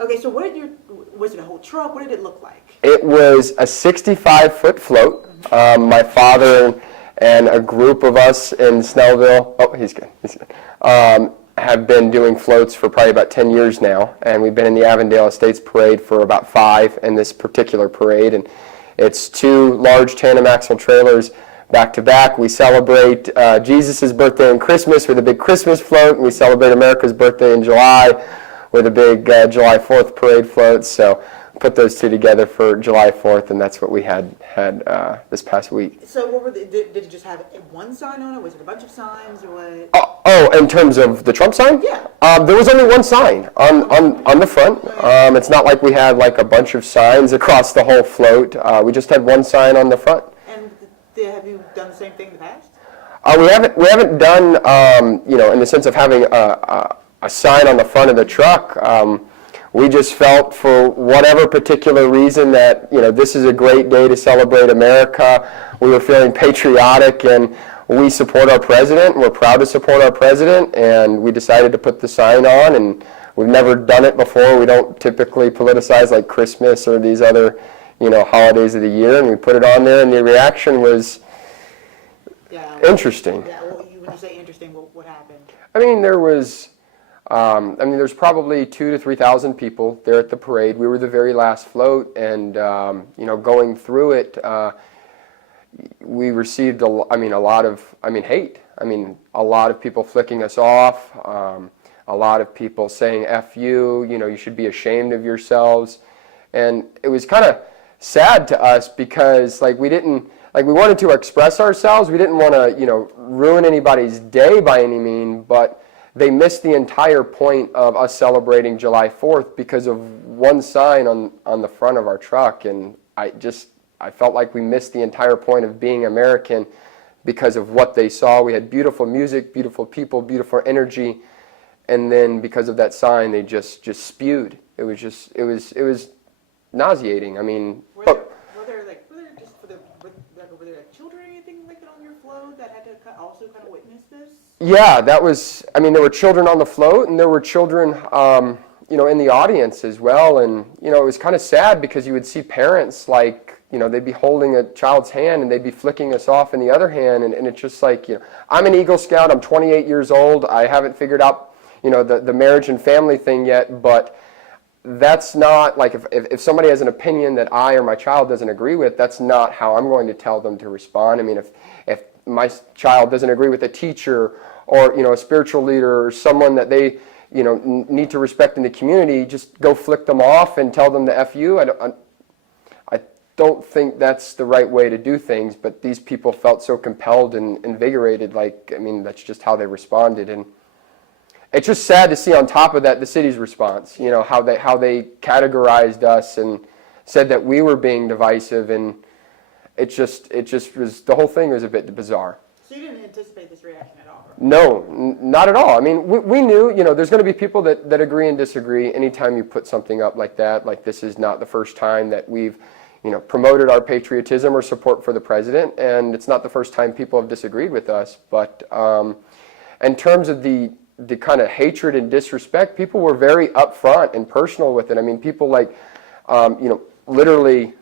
Okay, so was it a whole truck? What did it look like? It was a 65-foot float. My father and a group of us in Snellville, oh, he's good, have been doing floats for probably about 10 years now, and we've been in the Avondale Estates Parade for about 5 in this particular parade, and it's 2 large tandem axle trailers back to back. We celebrate Jesus' birthday and Christmas with a big Christmas float, and we celebrate America's birthday in July with a big July 4th parade float. So put those 2 together for July 4th, and that's what we had this past week. So what were did it just have one sign on it? Was it a bunch of signs or what? In terms of the Trump sign? Yeah. There was only one sign on the front. It's not like we had like a bunch of signs across the whole float. We just had one sign on the front. And have you done the same thing in the past? We haven't done in the sense of having a sign on the front of the truck. We just felt for whatever particular reason that this is a great day to celebrate America. We were feeling patriotic, and we support our president, and we're proud to support our president, and we decided to put the sign on, and we've never done it before. We don't typically politicize like Christmas or these other holidays of the year, and we put it on there, and the reaction was interesting. Yeah, well, when you say interesting, what happened? I mean, there's probably 2,000 to 3,000 people there at the parade. We were the very last float, and going through it, we received a lot of hate. A lot of people flicking us off. A lot of people saying "F you," you should be ashamed of yourselves, and it was kind of sad to us because we wanted to express ourselves. We didn't want to ruin anybody's day by any means, but they missed the entire point of us celebrating July 4th because of one sign on the front of our truck, and I felt like we missed the entire point of being American because of what they saw. We had beautiful music, beautiful people, beautiful energy, and then because of that sign, they just spewed. It was nauseating. Were there children or anything like that on your float that had to also kind of witness this? Yeah, there were children on the float, and there were children, in the audience as well, and, it was kind of sad because you would see parents, they'd be holding a child's hand, and they'd be flicking us off in the other hand, and it's just I'm an Eagle Scout, I'm 28 years old, I haven't figured out, the marriage and family thing yet, but that's not, if somebody has an opinion that I or my child doesn't agree with, that's not how I'm going to tell them to respond. If my child doesn't agree with a teacher or a spiritual leader or someone that they need to respect in the community, just go flick them off and tell them to F you. I don't think that's the right way to do things, but these people felt so compelled and invigorated. That's just how they responded, and it's just sad to see on top of that the city's response. How they categorized us and said that we were being divisive, and it just was, the whole thing was a bit bizarre. So you didn't anticipate this reaction at all? No, not at all. We knew, there's going to be people that agree and disagree anytime you put something up like that. This is not the first time that we've, promoted our patriotism or support for the president, and it's not the first time people have disagreed with us. But in terms of the kind of hatred and disrespect, people were very upfront and personal with it. People literally,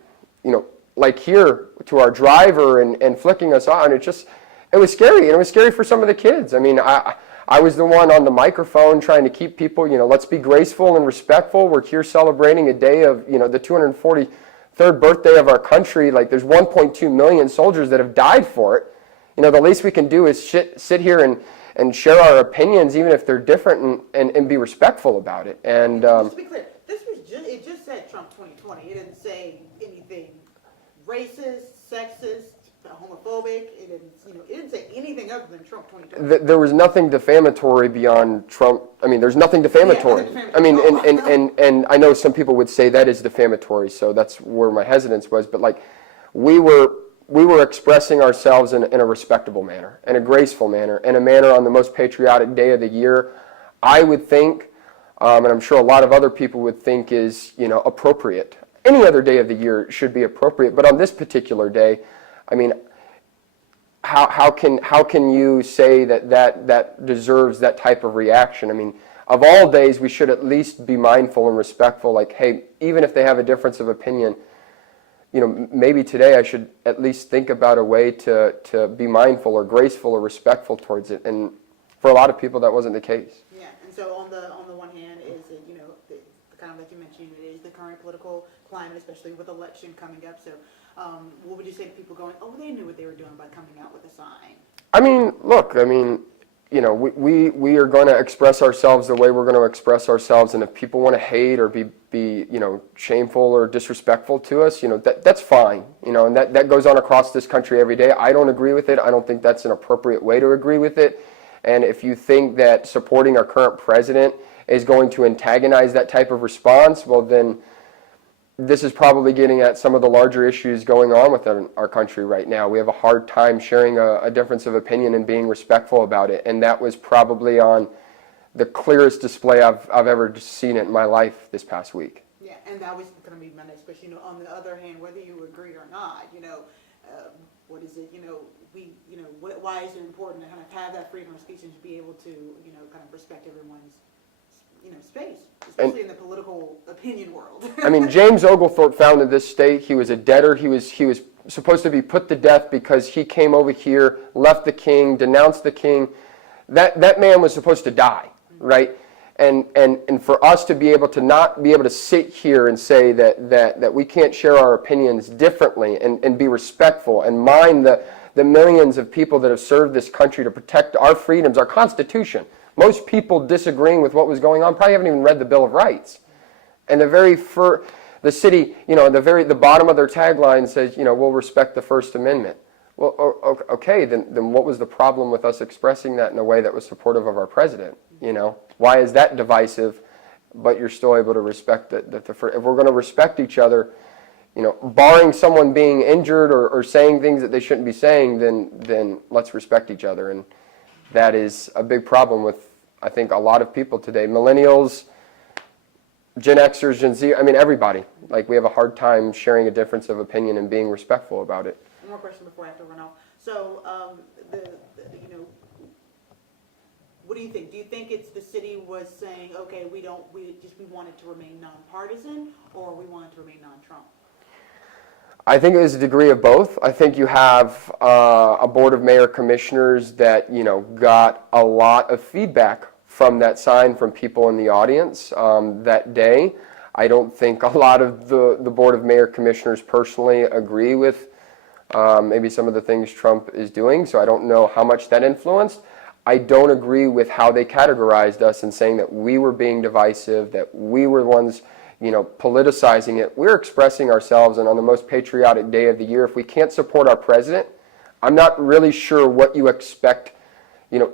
like here to our driver and flicking us on. It was scary, and it was scary for some of the kids. I was the one on the microphone trying to keep people, let's be graceful and respectful. We're here celebrating a day of, the 243rd birthday of our country. There's 1.2 million soldiers that have died for it. The least we can do is sit here and share our opinions, even if they're different, and be respectful about it. And just to be clear, it just said Trump 2020. It didn't say anything racist, sexist, homophobic. It didn't say anything other than Trump 2020. There was nothing defamatory beyond Trump. There's nothing defamatory. And I know some people would say that is defamatory, so that's where my hesitance was. But we were expressing ourselves in a respectable manner, in a graceful manner, in a manner on the most patriotic day of the year. I would think, and I'm sure a lot of other people would think, is appropriate. Any other day of the year should be appropriate, but on this particular day, how can you say that deserves that type of reaction? of all days, we should at least be mindful and respectful. Like, hey, even if they have a difference of opinion, maybe today I should at least think about a way to be mindful or graceful or respectful towards it. And for a lot of people, that wasn't the case. Yeah, and so on the one hand is that, the kind of like you mentioned, it is the current political climate, especially with election coming up. So what would you say to people going, oh, they knew what they were doing by coming out with a sign? I mean, look, we are going to express ourselves the way we're going to express ourselves, and if people want to hate or be shameful or disrespectful to us, that's fine, and that goes on across this country every day. I don't agree with it. I don't think that's an appropriate way to agree with it. And if you think that supporting our current president is going to antagonize that type of response, well then this is probably getting at some of the larger issues going on within our country right now. We have a hard time sharing a difference of opinion and being respectful about it, and that was probably on the clearest display I've ever seen it in my life this past week. Yeah, and that was going to be my next question. On the other hand, whether you agree or not, what is it? Why is it important to kind of have that freedom of speech and to be able to, kind of respect everyone's, space, especially in the political opinion world. I mean, James Oglethorpe founded this state. He was a debtor. He was supposed to be put to death because he came over here, left the king, denounced the king. That man was supposed to die, right? And for us to be able to not be able to sit here and say that we can't share our opinions differently and be respectful and mind the millions of people that have served this country to protect our freedoms, our Constitution. Most people disagreeing with what was going on probably haven't even read the Bill of Rights. And the city, the bottom of their tagline says, we'll respect the First Amendment. Well, okay, then what was the problem with us expressing that in a way that was supportive of our president? Why is that divisive, but you're still able to respect if we're going to respect each other, barring someone being injured or saying things that they shouldn't be saying, then let's respect each other. And that is a big problem with, I think, a lot of people today. Millennials, Gen Xers, Gen Z, everybody. Like, we have a hard time sharing a difference of opinion and being respectful about it. One more question before I have to run off. So, what do you think? Do you think it's the city was saying, okay, we want it to remain nonpartisan, or we want it to remain non-Trump? I think it was a degree of both. I think you have a board of mayor commissioners that got a lot of feedback from that sign from people in the audience that day. I don't think a lot of the board of mayor commissioners personally agree with maybe some of the things Trump is doing, so I don't know how much that influenced. I don't agree with how they categorized us and saying that we were being divisive, that we were the ones politicizing it. We're expressing ourselves, and on the most patriotic day of the year, if we can't support our president, I'm not really sure what you expect,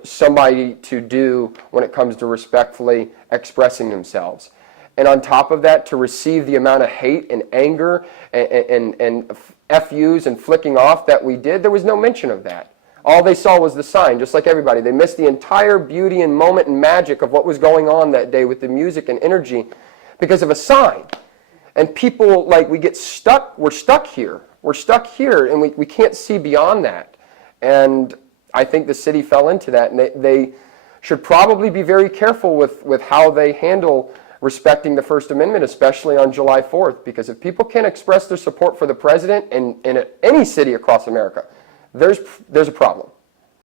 somebody to do when it comes to respectfully expressing themselves. And on top of that, to receive the amount of hate and anger and FUs and flicking off that we did, there was no mention of that. All they saw was the sign, just like everybody. They missed the entire beauty and moment and magic of what was going on that day with the music and energy because of a sign. And people, we get stuck, we're stuck here, and we can't see beyond that. And I think the city fell into that, and they should probably be very careful with how they handle respecting the First Amendment, especially on July 4th, because if people can't express their support for the president in any city across America, there's a problem.